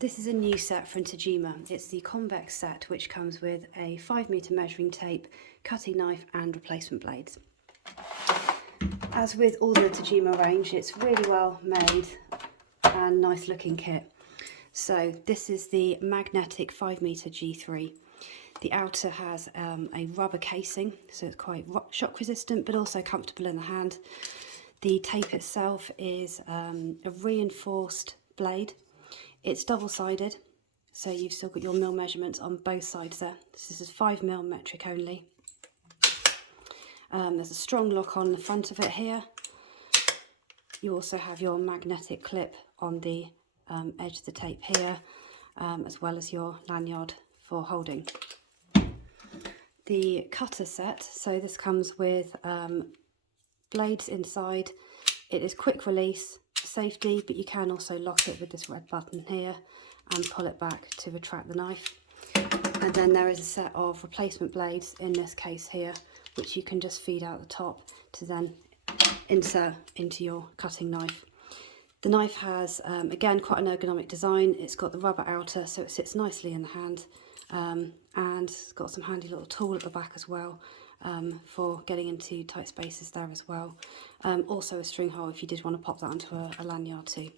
This is a new set from Tajima. It's the Convex set, which comes with a 5 meter measuring tape, cutting knife and replacement blades. As with all the Tajima range, it's really well made and nice looking kit. So this is the magnetic 5 meter G3. The outer has a rubber casing, so it's quite shock resistant but also comfortable in the hand. The tape itself is a reinforced blade. It's double-sided, so you've still got your mil measurements on both sides there. This is 5mm metric only. There's a strong lock on the front of it here. You also have your magnetic clip on the edge of the tape here, as well as your lanyard for holding. The cutter set, so this comes with blades inside. It is quick release, safety, but you can also lock it with this red button here and pull it back to retract the knife. And then there is a set of replacement blades in this case here, which you can just feed out the top to then insert into your cutting knife. The knife has, again, quite an ergonomic design. It's got the rubber outer, so it sits nicely in the hand, and it's got some handy little tool at the back as well, for getting into tight spaces there as well. Also a string hole if you did want to pop that onto a lanyard too.